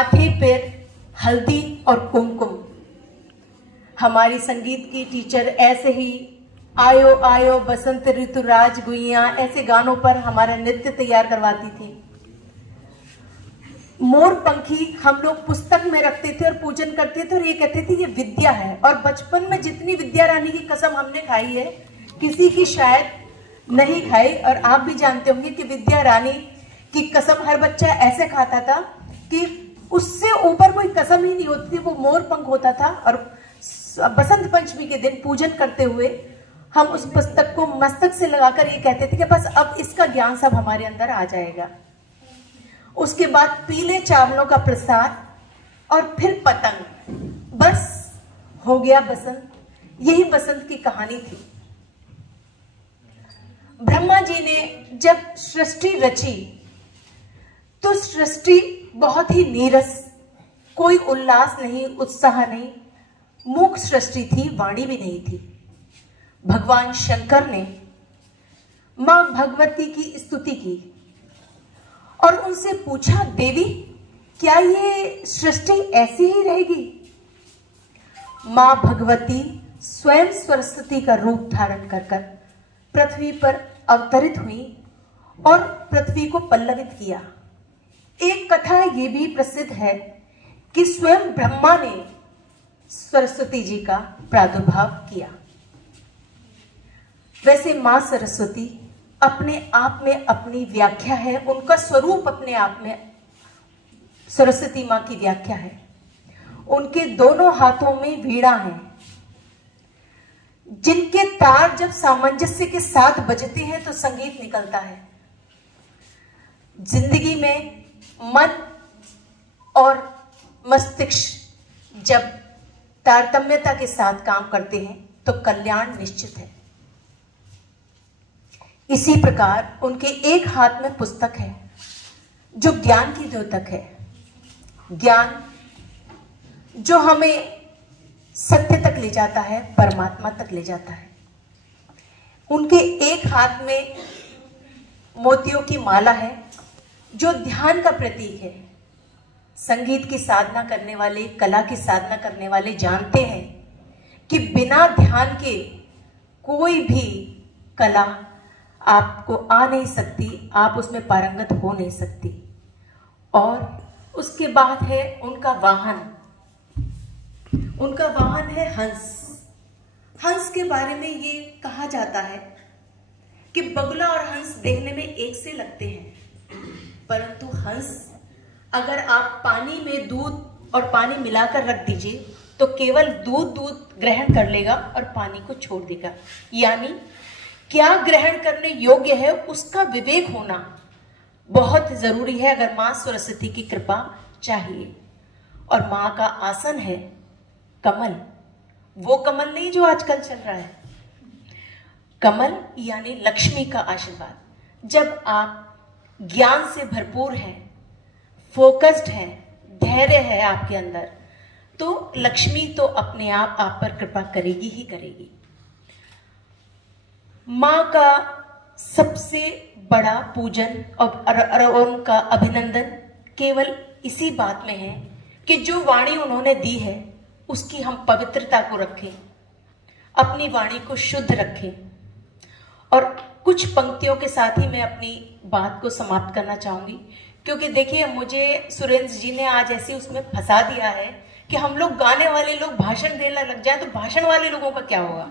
माथे पर हल्दी और कुमकुम। हमारी संगीत की टीचर ऐसे ही आयो आयो बसंत ऋतु राज गुइया ऐसे गानों पर हमारा नृत्य तैयार करवाती थी। मोर पंखी हम लोग पुस्तक में रखते थे और पूजन करते थे और ये कहते थे ये विद्या है। और बचपन में जितनी विद्या रानी की कसम हमने खाई है किसी की शायद नहीं खाई। और आप भी जानते होंगे कि विद्या रानी की कसम हर बच्चा ऐसे खाता था कि उससे ऊपर कोई कसम ही नहीं होती थी, वो मोर पंख होता था। और बसंत पंचमी के दिन पूजन करते हुए हम उस पुस्तक को मस्तक से लगाकर ये कहते थे कि बस अब इसका ज्ञान सब हमारे अंदर आ जाएगा। उसके बाद पीले चावलों का प्रसाद और फिर पतंग, बस हो गया बसंत। यही बसंत की कहानी थी। ब्रह्मा जी ने जब सृष्टि रची तो सृष्टि बहुत ही नीरस, कोई उल्लास नहीं, उत्साह नहीं, मूक सृष्टि थी, वाणी भी नहीं थी। भगवान शंकर ने मां भगवती की स्तुति की और उनसे पूछा, देवी क्या ये सृष्टि ऐसी ही रहेगी? मां भगवती स्वयं सरस्वती का रूप धारण कर कर पृथ्वी पर अवतरित हुई और पृथ्वी को पल्लवित किया। एक कथा ये भी प्रसिद्ध है कि स्वयं ब्रह्मा ने सरस्वती जी का प्रादुर्भाव किया। वैसे मां सरस्वती अपने आप में अपनी व्याख्या है, उनका स्वरूप अपने आप में सरस्वती मां की व्याख्या है। उनके दोनों हाथों में वीणा है जिनके तार जब सामंजस्य के साथ बजते हैं तो संगीत निकलता है। जिंदगी में मन और मस्तिष्क जब तारतम्यता के साथ काम करते हैं तो कल्याण निश्चित है। इसी प्रकार उनके एक हाथ में पुस्तक है जो ज्ञान की द्योतक है, ज्ञान जो हमें सत्य तक ले जाता है, परमात्मा तक ले जाता है। उनके एक हाथ में मोतियों की माला है जो ध्यान का प्रतीक है। संगीत की साधना करने वाले, कला की साधना करने वाले जानते हैं कि बिना ध्यान के कोई भी कला आपको आ नहीं सकती, आप उसमें पारंगत हो नहीं सकती। और उसके बाद है उनका वाहन। उनका वाहन है हंस। हंस के बारे में ये कहा जाता है कि बगुला और हंस देखने में एक से लगते हैं, परंतु हंस अगर आप पानी में दूध और पानी मिलाकर रख दीजिए तो केवल दूध ग्रहण कर लेगा और पानी को छोड़ देगा। यानी क्या ग्रहण करने योग्य है उसका विवेक होना बहुत जरूरी है अगर मां सरस्वती की कृपा चाहिए। और मां का आसन है कमल। वो कमल नहीं जो आजकल चल रहा है, कमल यानी लक्ष्मी का आशीर्वाद। जब आप ज्ञान से भरपूर हैं, फोकस्ड हैं, धैर्य है आपके अंदर, तो लक्ष्मी तो अपने आप पर कृपा करेगी ही करेगी। मां का सबसे बड़ा पूजन और उनका अभिनंदन केवल इसी बात में है कि जो वाणी उन्होंने दी है उसकी हम पवित्रता को रखें, अपनी वाणी को शुद्ध रखें। और कुछ पंक्तियों के साथ ही मैं अपनी बात को समाप्त करना चाहूंगी, क्योंकि देखिए मुझे सुरेंद्र जी ने आज ऐसे उसमें फंसा दिया है कि हम लोग गाने वाले लोग भाषण देने लग जाए तो भाषण वाले लोगों का क्या होगा।